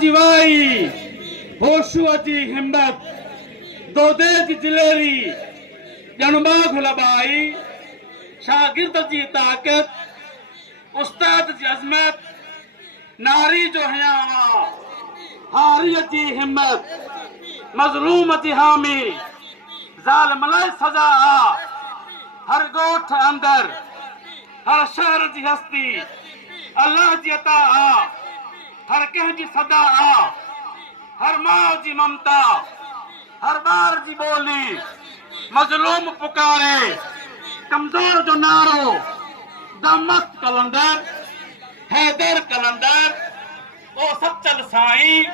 जिवाई होशु अजी हिम्मत दोदे जी दिलेरी जनबा खुलबाई शागिर्द जी ताकत उस्ताद जी अजमत नारी जो हयावा हारी जी हिम्मत मजलूम जी हामी जालिम लाइ सजा हर गोठ अंदर हर शहर जी हस्ती अल्लाह जी अता हर कंहिं जी सदा हर माँ जी ममता हर बार जी बोली मजलूम पुकारे कमजोर जो नारो दमत कलंदर हैदर कलंदर ओ सचल साईं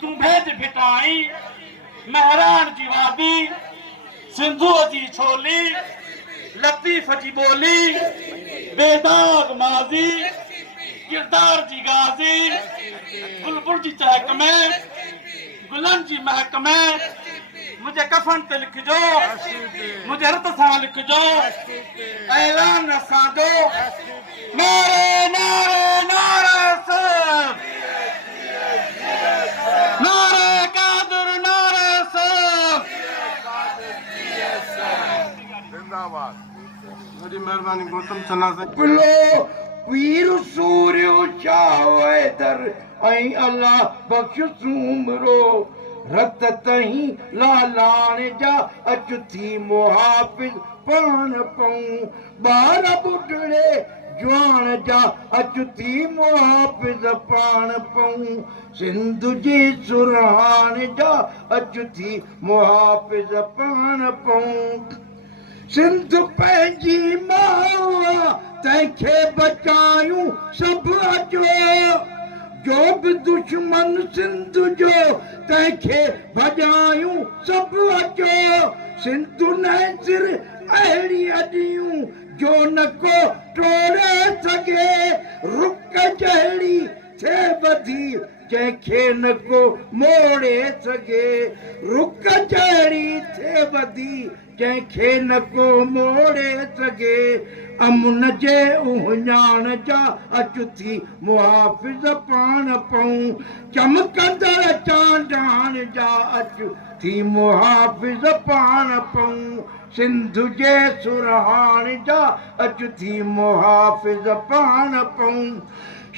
तू भेज भिटाई मेहरान जी वादी सिंधु जी छोली लतीफ जी बोली बेदाग माजी किरदार जी गाजी बुलबुल जी चहक में गुलन जी महक में मुझे कफन ते लिखजो मुझे रत सां लिखजो ऐलान असांजो नारे नारे नारे सब नारे कादर नारे सब जिंदाबाद बड़ी मेहरबानी गौतम चन्ना से वीर सूर्य चावे दर ऐं अल्लाह बख्श सूमरो रत तहीं लालाण जा अचु थी मुहाफ़िज़ पाण पऊं ॿार ॿुढड़े जवान जा अचु थी मुहाफ़िज़ पाण पऊं सिंध जी सुरहान जा अचु थी मुहाफ़िज़ पाण पऊं सिंध पंहिंजी मां तंहिंखे बचायूं सभु अचो जो बि दुश्मन सिंध जो तंहिंखे भॼायूं सभु अचो सिंध न सिर अहिड़ी अॾियूं जो न को टोड़े सघे रुक जहिड़ी थे बधी जंहिंखे न को मोड़े सघे रुक जहिड़ी थे बधी जंहिंखे न को मोड़े सघे अमुन जे उहञाण जा अचु थी मुहाफ़िज़ पाण पऊं चमकंदड़ चांडाण जा अचु थी मुहाफ़िज़ पाण पऊं सिंध जे सुरहाण जा अचु थी मुहाफ़िज़ पाण पऊं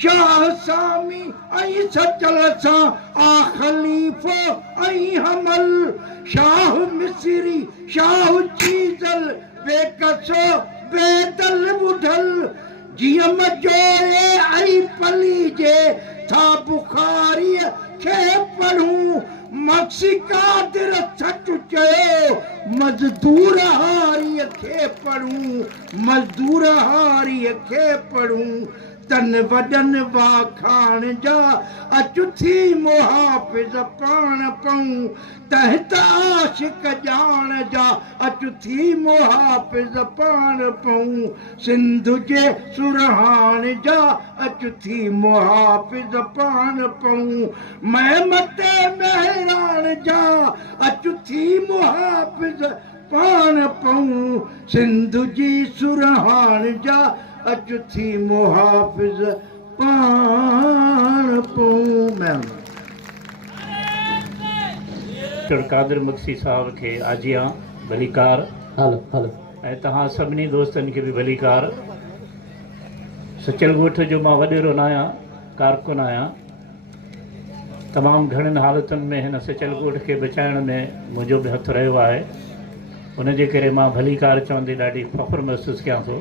शाह सामी ऐं सचल सां आ ख़लीफ़ो ऐं हमल शाह मिसरी शाह चीज़ल बेकसो बेदल ॿुधल जीअं मजोए ऐं पली जे था बुखारीअ खे पढ़ूं मक्सी कादिर छट चयो मज़दूर हारीअ खे पढ़ूं मज़दूर हारीअ खे पढ़ूं तन वॾन वाखाण जा अचु थी मुहाफ़िज़ पाण पऊं तहत आशिक ॼाण जा अचु थी मुहाफ़िज़ पाण पऊं सिंध जे सुरहाण जा अचु थी मुहाफ़िज़ पाण पऊं महमत मेहरान जा अचु थी मुहाफ़िज़ पाण पऊं सिंध जी सुरहाण जा अचु थी मुहाफ़िज़ पाण पऊं कादिर मक्सी साहब खे आजिया भलीकार हलो हलो ऐं तव्हां सभिनी दोस्तनि खे बि भलीकार सचल ॻोठ जो मां वॾेरो न आहियां कारकुन आहियां तमामु घणनि हालतुनि में हिन सचल ॻोठ खे बचाइण में मुंहिंजो बि हथु रहियो आहे उनजे करे मां भलीकार चवंदे ॾाढी फ़ख़्रु महसूसु कयां थो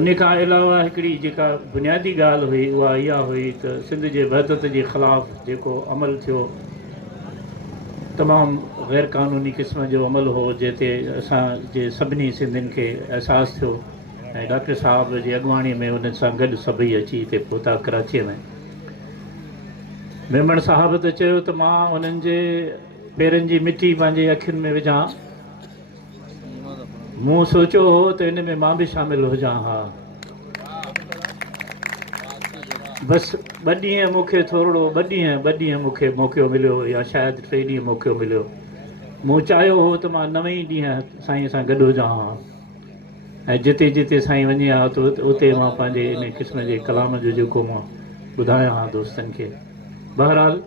उन खां अलावा हिकिड़ी जेका बुनियादी ॻाल्हि हुई उहा इहा हुई त सिंध जे वहदत जे ख़िलाफ़ु जेको अमल थियो तमामु ग़ैर क़ानूनी क़िस्म जो अमल हो जंहिंते असांजे सभिनी सिंधियुनि खे अहसासु थियो ऐं डॉक्टर साहब जी अॻुवाणीअ में उन्हनि सां गॾु सभई अची हिते पहुता कराचीअ में मेमण साहब त चयो त मां उन्हनि जे पेरनि जी मिटी पंहिंजे अखियुनि में विझां मूं सोचियो हो त इन में मां बि शामिलु हुजां हा बसि ॿ ॾींहं मूंखे थोरो ॿ ॾींहं मूंखे मौक़ो मिलियो या शायदि 3 ॾींहं मौक़ो मिलियो मूं चाहियो हो त मां 9 ॾींहं साईं सां गॾु हुजां हा ऐं जिते जिते साईं वञे हा त उते मां पंहिंजे इन क़िस्म जे कलाम जो जेको मां ॿुधायां हा दोस्तनि खे। बहरहाल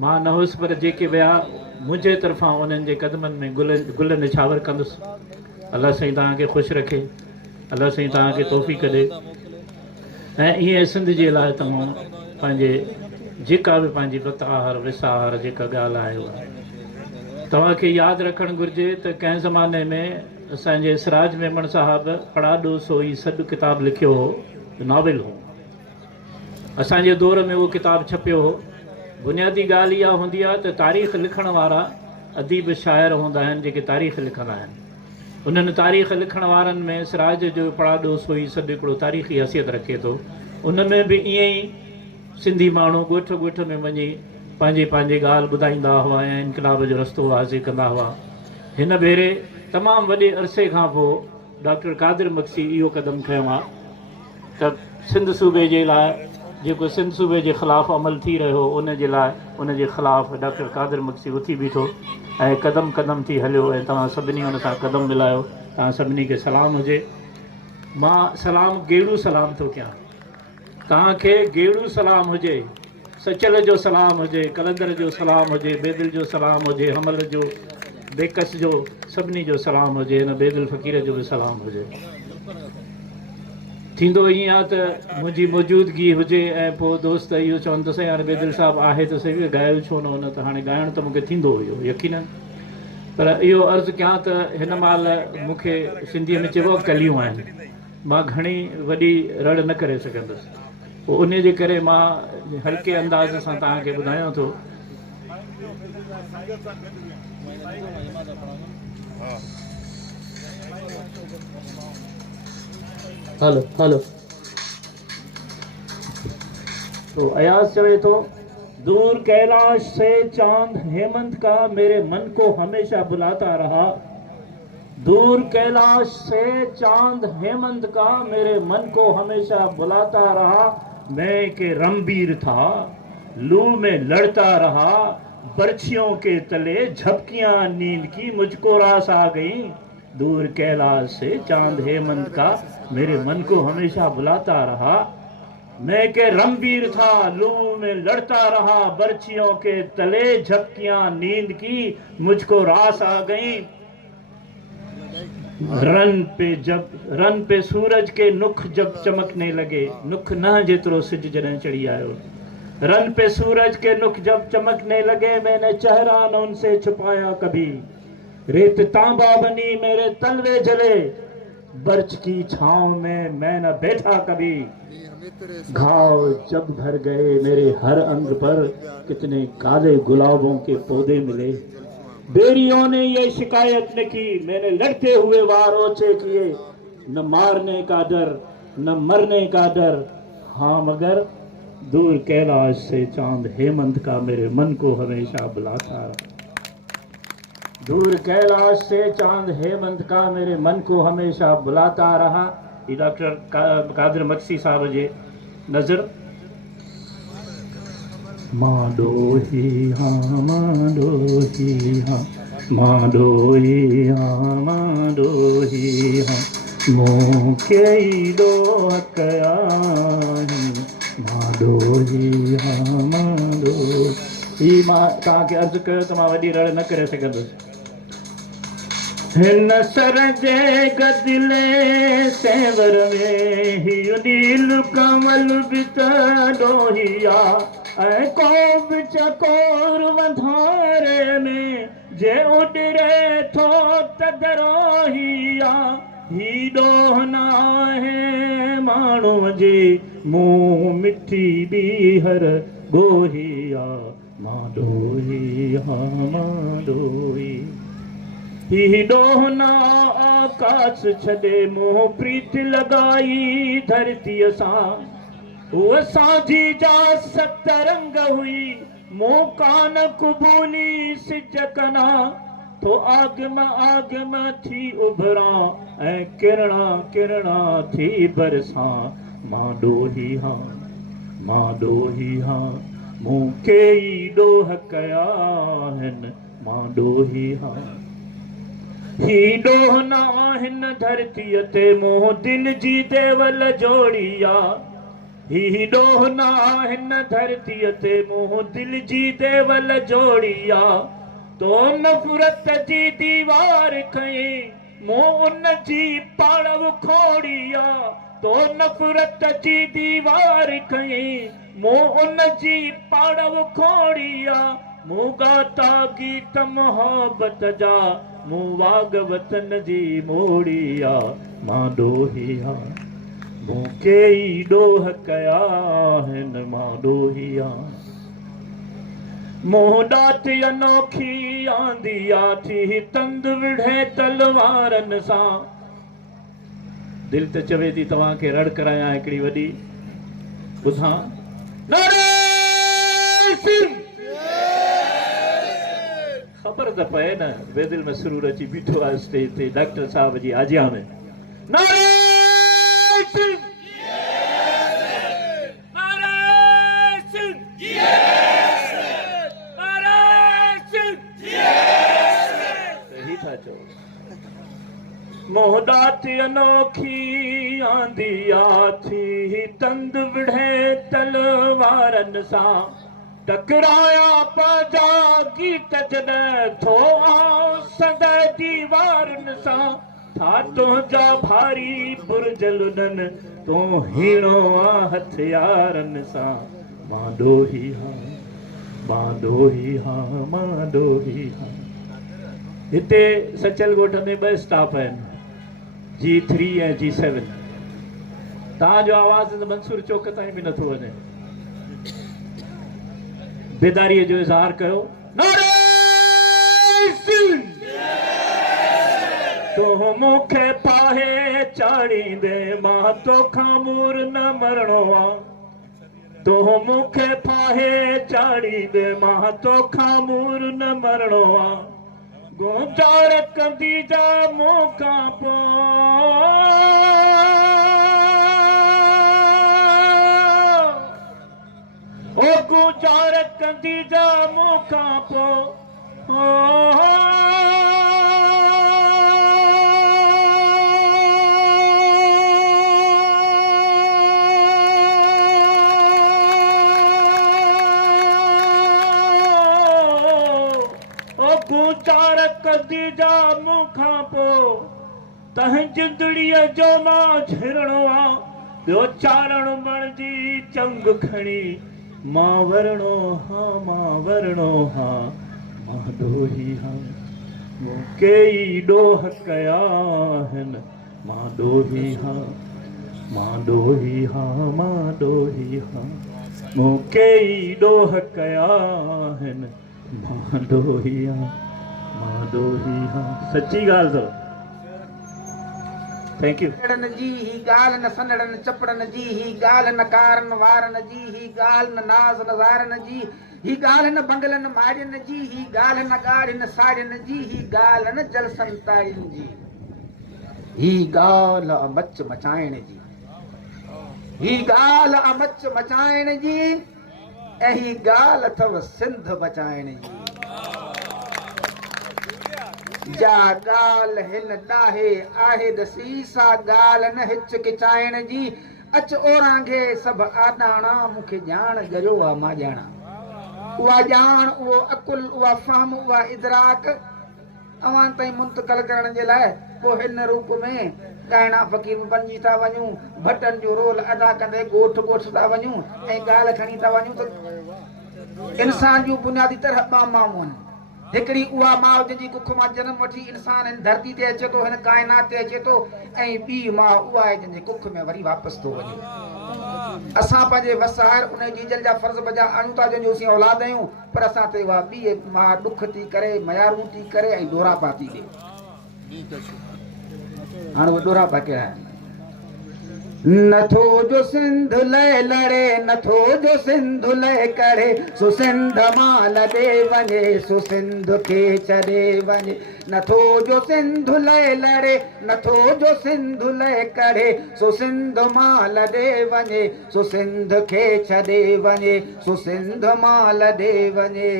मां न हुउसि, पर जेके विया मुंहिंजे तरफ़ां उन्हनि जे क़दमनि में गुल निछावर कंदुसि। अलाह साईं तव्हांखे ख़ुशि रखे, अलाह साईं तव्हांखे तौफ़ीक़ ॾे। ऐं ईअं सिंध जे लाइ तमामु पंहिंजे जेका बि पंहिंजी बतहार विसार जेका ॻाल्हि आहे उहा तव्हांखे यादि रखणु घुरिजे त कंहिं ज़माने में असांजे सिराज मेमण साहिबु पढ़ाॾो सोई सॾु किताबु लिखियो हो, नॉवेल हो। असांजे दौर में उहो किताबु छपियो हो। बुनियादी ॻाल्हि इहा हूंदी आहे त तारीख़ लिखण वारा अदीब शाइर हूंदा आहिनि जेके तारीख़ लिखंदा आहिनि। उन्हनि तारीख़ लिखण वारनि में सिराज जो पढ़ाॾो सोई सॾु हिकिड़ो तारीख़ी हैसियत रखे थो। उन में बि ईअं ई सिंधी माण्हू ॻोठ ॻोठ में वञी पंहिंजी पंहिंजी ॻाल्हि ॿुधाईंदा हुआ ऐं इनकलाब जो रस्तो वाज़े कंदा हुआ। हिन भेरे तमामु वॾे अरसे खां पोइ डॉक्टर कादिर मक्सी इहो क़दमु खयों आहे त सिंध सूबे जे लाइ जेको सिंध सूबे जे ख़िलाफ़ु अमल थी रहियो उन जे लाइ उन जे ख़िलाफ़ु डॉक्टर कादिर मक्सी उथी बीठो ऐं क़दम क़दम थी हलियो ऐं तव्हां सभिनी हुन सां क़दम मिलायो। तव्हां सभिनी खे सलाम हुजे। मां सलाम गेड़ू सलाम थो कयां, तव्हांखे गेड़ू सलाम हुजे, सचल जो सलाम हुजे, कलंदर जो सलाम हुजे, बेदिल जो सलाम हुजे, हमल जो, बेकस जो, सभिनी जो सलाम हुजे, हिन बेदिल फ़क़ीर जो बि सलाम हुजे। थींदो ईअं आहे त मुंहिंजी मौजूदगी हुजे ऐं पोइ दोस्त इहो चवनि त साईं हाणे बेदिल साहिबु आहे त सही ॻायो छो न हुन, त हाणे ॻाइणु त मूंखे थींदो हुयो यकीनन, पर इहो अर्ज़ु कयां त हिन महिल मूंखे सिंधीअ में चइबो आहे कलियूं आहिनि, मां घणी वॾी रड़ न करे सघंदुसि। पोइ उन जे करे मां हल्के अंदाज़ सां तव्हांखे ॿुधायां थो। हलो हलो तो अयाज चवे तो, दूर कैलाश से चांद हेमंत का मेरे मन को हमेशा बुलाता रहा। दूर कैलाश से चांद हेमंत का मेरे मन को हमेशा बुलाता रहा। मैं के रमबीर था, लू में लड़ता रहा, बर्छियों के तले झपकियां नींद की मुझको रास आ गई। दूर कैलाश से चांद हेमंत का मेरे मन को हमेशा बुलाता रहा। मैं के रमबीर था, लू में लड़ता रहा, बर्छियों के तले झपकियां नींद की मुझको रास आ गई। रन पे सूरज के नुख जब चमकने लगे, नुख न जेतरो सिज जॾहिं चढ़ी आयो। रन पे सूरज के नुख जब चमकने लगे, मैंने चेहरा न उनसे छुपाया कभी। रेत तांबा बनी मेरे तलवे जले, बर्च की छांव में मैं न बैठा कभी। घाव जब भर गए मेरे हर अंग पर, कितने काले गुलाबों के पौधे मिले। बेरियों ने ये शिकायत न की, मैंने लड़ते हुए वार ओछे किए। न मारने का डर न मरने का डर, हाँ मगर दूर कैलाश से चांद हेमंत का मेरे मन को हमेशा बुलाता रहा। दूर कैलाश से चांद हेमंत का मेरे मन को हमेशा बुलाता रहा। ये डॉक्टर कादिर मक्सी साहब जे नज़र। माडोही हाँ माडोही हाँ, माडोही हाँ माडोही हाँ, मोह के दो हकया माडोही हाँ माडोही। मां तव्हांखे अर्ज़ु कयो त मां वॾी रड़ न करे सघंदुसि। हिन सर जे गदिले सेंवर में ही नील कमल बि त ॾोहिया, ऐं को बि चकोर वधारे में जे उॾरे थो त दरोहिया। ही ॾोह न आहे माण्हूअ जे मुंहुं मिठी ॿीहर ॻोहिया। मां ॾोही हाँ मां ॾोही। ही ॾोह न आकाश छॾे मोह प्रीत लॻाई धरतीअ सां। उहा साझी जा सत रंग हुई, मूं कान क़बूली सिज कना। तो आगम थी उभरां ऐं किरणा किरणा थी बरसां। मां ॾोही हाँ मां ॾोही हाँ, मूं कई ॾोह कया आहिनि। मां ॾोही हाँ। ही ॾोह न आहिनि धरतीअ ते, मूं दिल जी देवल जोड़ी आ। ही ॾोह न हिन धरतीअ ते मूं दिल जी देवल जोड़ी आ तो नफ़रत जी दीवार खईं मूं उन जी पाड़व खोड़ी आ तो नफ़रत जी दीवार खईं मूं उन जी पाड़व खोड़ी आ मूं गाता गीत मोहब्बत जा मूं वाग वतन जी मोड़ी आ मां ॾोही आ मूं कई ॾोह कया आहिनि मां ॾोही आ मूं ॾात अनोखी आंदी आ थी तंद विढ़े तलवारनि सां दिलि त चवे थी तव्हांखे रड़ करायां हिकिड़ी वॾी ॿुधां नारे सिंह ख़बर त पए न बेदिल में सुरूर अची बीठो आहे स्टेज ते डॉक्टर साहब जी आजिया में नारे सिंह नारे सिंह सही था चओ मोहदात अनोखी आंदी आ थी तंद विढ़े तलवारनि सां टकराया पंहिंजा गीत जॾहिं थो आऊं संद दीवारनि सां था तुंहिंजा भारी बुर्ज लुॾनि तूं हीणो आ हथियारनि सां मां ॾोही हा मां ॾोही हा मां ॾोही हा हिते सचल ॻोठ में 2 स्टाफ आहिनि G3 ऐं G7 तव्हांजो आवाज़ मंसूर चौक ताईं बि नथो वञे बेदारीअ जो इज़हार कयो नारे सिंह तूं मूंखे पाहे चाढ़ींदे मां तोखां मूर न मरणो आहे तूं मूंखे पाहे चाढ़ींदे मां तोखां मूर न मरणो आहे गुज़ार कंदी जा मूंखां पोइ ओ गुज़ार कंदी जा मूंखां पोइ गुज़ार कंदी जा मूंखां पोइ तंहिं जिंदड़ीअ जो मां झिरणो आहे ॿियो चारण मण जी चंग खणी मां वरणो हा मां ॾोही हा मूं कई ॾोह कया आहिनि मां ॾोही हा मां ॾोही हा मां ॾोही हा मूं कई ॾोह कया आहिनि मां ॾोही हा मां ॾोही हा सची ॻाल्हि अथव थैंक यू जी ही गाल न सनड़न चपड़न जी ही गाल न कारन वारन जी ही गाल न नाज़ नज़ारन जी ही गाल न बंगलन मारियन जी ही गाल न गाड़िन साड़ियन जी ही गाल न जलसन तारिन जी ही गाल अमच मचाइण जी ही गाल अमच मचाइण जी ऐं ही गाल अथव सिंध बचाइण जी जा गाल हिन ॾाहे आहे दसी सा गाल न हिचकिचाइण जी अच ओरांगे सभु आॾाणा मूंखे ॼाण गरियो आहे मां ॼाणा उहा ॼाण उहो अकुल उहा फ़हम उहा इदराक अवां ताईं मुंतक़िल करण जे लाइ पोइ हिन रूप में ॻाइणा फ़क़ीर बणिजी था वञूं भटनि जो रोल अदा कंदे ॻोठ ॻोठ था वञूं ऐं ॻाल्हि खणी था वञूं त इंसान जूं बुनियादी तरह 2 माऊं आहिनि हिकिड़ी उहा माउ जंहिंजी कुख मां जनम वठी इंसान हिन धरती ते अचे थो हिन काइनात ते अचे थो ऐं ॿी माउ उहा आहे जंहिंजे कुख में वरी वापसि थो वञे असां पंहिंजे वसाइर उन जी इज़त जा फ़र्ज़ बजा आणूं था जंहिंजो असीं औलाद आहियूं पर असां ते उहा ॿी माउ ॾुख थी करे मयारू थी करे ऐं ॾोरापा थी ॾे हाणे उहे ॾोरापा कहिड़ा आहिनि नथो जो सिंध लय लड़े नथो जो सिंध लय करे सो सिंध माल दे वञे सो सिंध खे छॾे वञे नथो जो सिंध लय लड़े नथो जो सिंध लय करे सो सिंध माल दे वञे सो सिंध खे छॾे वञे सो सिंध माल दे वञे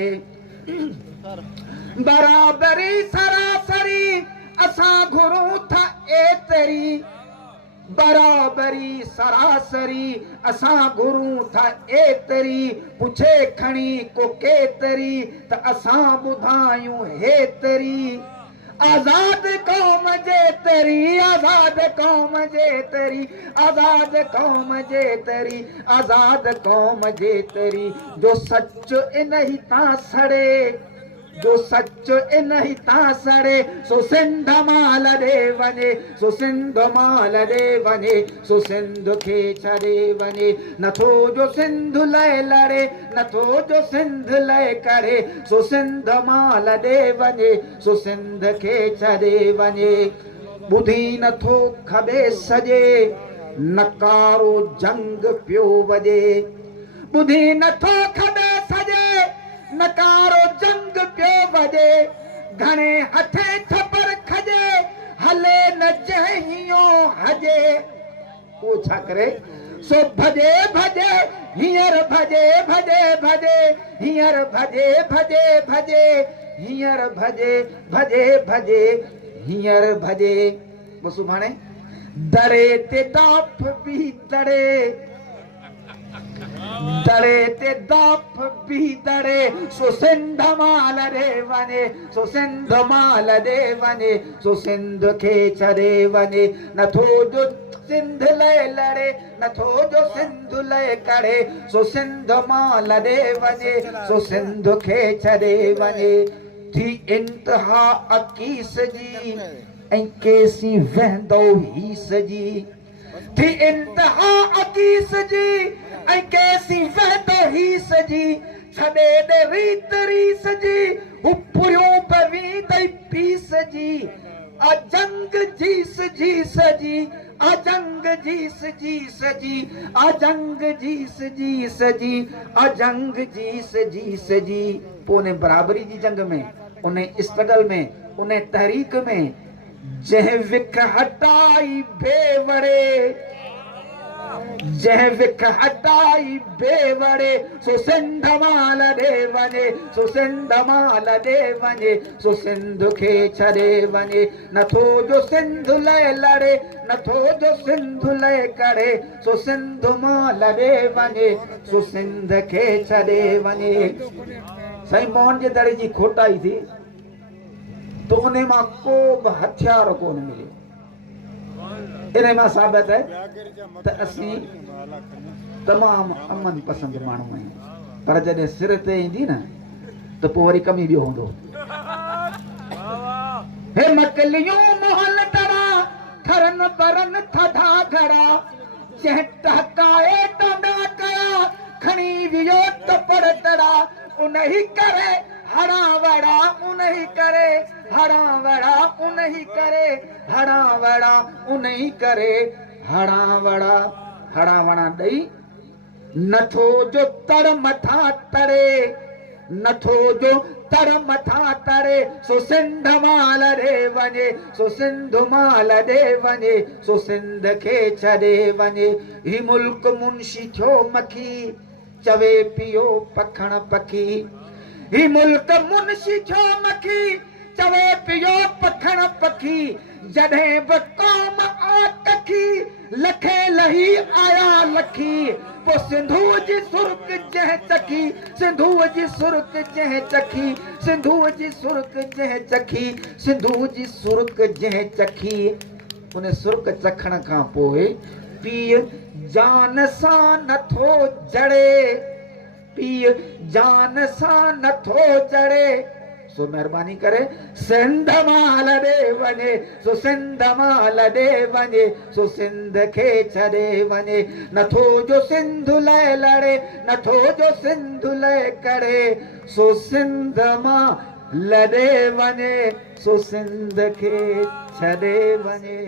बराबरी सरासरी असां घुरूं था एतिरी बराबरी सरासरी असां गुरू था एतरी पुछे खणी को केतरी त असां ॿुधायूं हेतरी आजाद कौम जे तरी आजाद कौम जे तरी आजाद कौम जे तरी आजाद कौम जे तरी जो सच इन ही तां सड़े जो सच इन ही तां सड़े सो सिंध माल ॾे वञे सो सिंध माल ॾे वञे सो सिंध खे छॾे वञे नथो जो सिंध लाइ लड़े नथो जो सिंध लाइ करे सो सिंध माल ॾे वञे सो सिंध खे छॾे वञे ॿुधी नथो खॿे सॼे नकारो जंग पियो वॼे ॿुधी नथो खॿे सॼे नकारो जंग पियो वॼे घणे हथे थपर खजे हले न जहियो हजे उहो छा करे सो भॼे भॼे हींअर भॼे भॼे भॼे हींअर भॼे भॼे भॼे हींअर भॼे भॼे भॼे हींअर भॼे पोइ सुभाणे दरे ते दाफ बि दरे दरे ते दाफ बि दरे सो सिंध माल ॾे वञे सो सिंध माल ॾे वञे सो सिंध खे छॾे वञे नथो जो सिंध लाइ लड़े नथो जो सिंध लाइ करे सो सिंध माल ॾे वञे सो सिंध खे छॾे वञे थी इंतिहा अकीस जी ऐं केसी वहंदो हीस जी थी इंतिहा अकीस जी ऐं केसी वहंदो हीस जी छॾे ॾे रीत रीस जी उपरियूं पवी दई पीस जी अजंग जीस जीस जी अजंग जीस जीस जी अजंग जीस जीस जी अजंग जीस जीस जी पोइ उन बराबरी जी जंग में उन स्ट्रगल में उन तहरीक में जंहिं विख हटाई बेवड़े जंहिं विख हटाई बेवड़े सो सिंध माल ॾे वञे सो सिंध माल ॾे वञे सो सिंध खे छॾे वञे नथो जो सिंध लाइ लड़े नथो जो सिंध लाइ करे सो सिंध माल ॾे वञे सो सिंध खे छॾे वञे साईं मोहन जे दड़े जी खोटाई थी तो उन मां को बि हथियार कोन मिले इन मां साबित है त असीं तमामु अमन पसंदि माण्हू आहियूं पर जॾहिं सिर ते ईंदी न त पोइ वरी कमी ॿियो हूंदो हे मकलियूं मोहन तड़ा थरन बरन थधा घड़ा जंहिं टहकाए टांडा कया खणी वियो त पर तड़ा उन ही करे हड़ा वड़ा उन ही करे हड़ा वड़ा उन ही करे हड़ा वड़ा उन ही करे हड़ा वड़ा ॾेई नथो जो तड़ मथा तड़े नथो जो तड़ मथा तड़े सो सिंध माल ॾे वञे सो सिंध माल ॾे वञे सो सिंध खे छॾे वञे ही मुल्क मुंशी थियो मखी चवे पियो पखण पखी ही मुल्क मुंशी थियो मखी चवे पियो पखण पखी जॾहिं बि क़ौम आतखी लखे लही आया लखी पोइ सिंधूअ जी सुर्क जंहिं चखी सिंधूअ जी सुर्क जंहिं चखी सिंधूअ जी सुर्क जंहिं चखी सिंधूअ जी सुर्क जंहिं चखी उन सुर्क चखण खां पोइ पीउ जान सां नथो जड़े पीउ जान सां नथो जड़े सो महिरबानी करे सिंध माल ॾे वञे सो सिंध माल ॾे वञे सो सिंध खे छॾे वञे नथो जो सिंध लाइ लड़े नथो जो सिंध लाइ करे सो सिंध माल ॾे वञे सो सिंध खे छॾे वञे।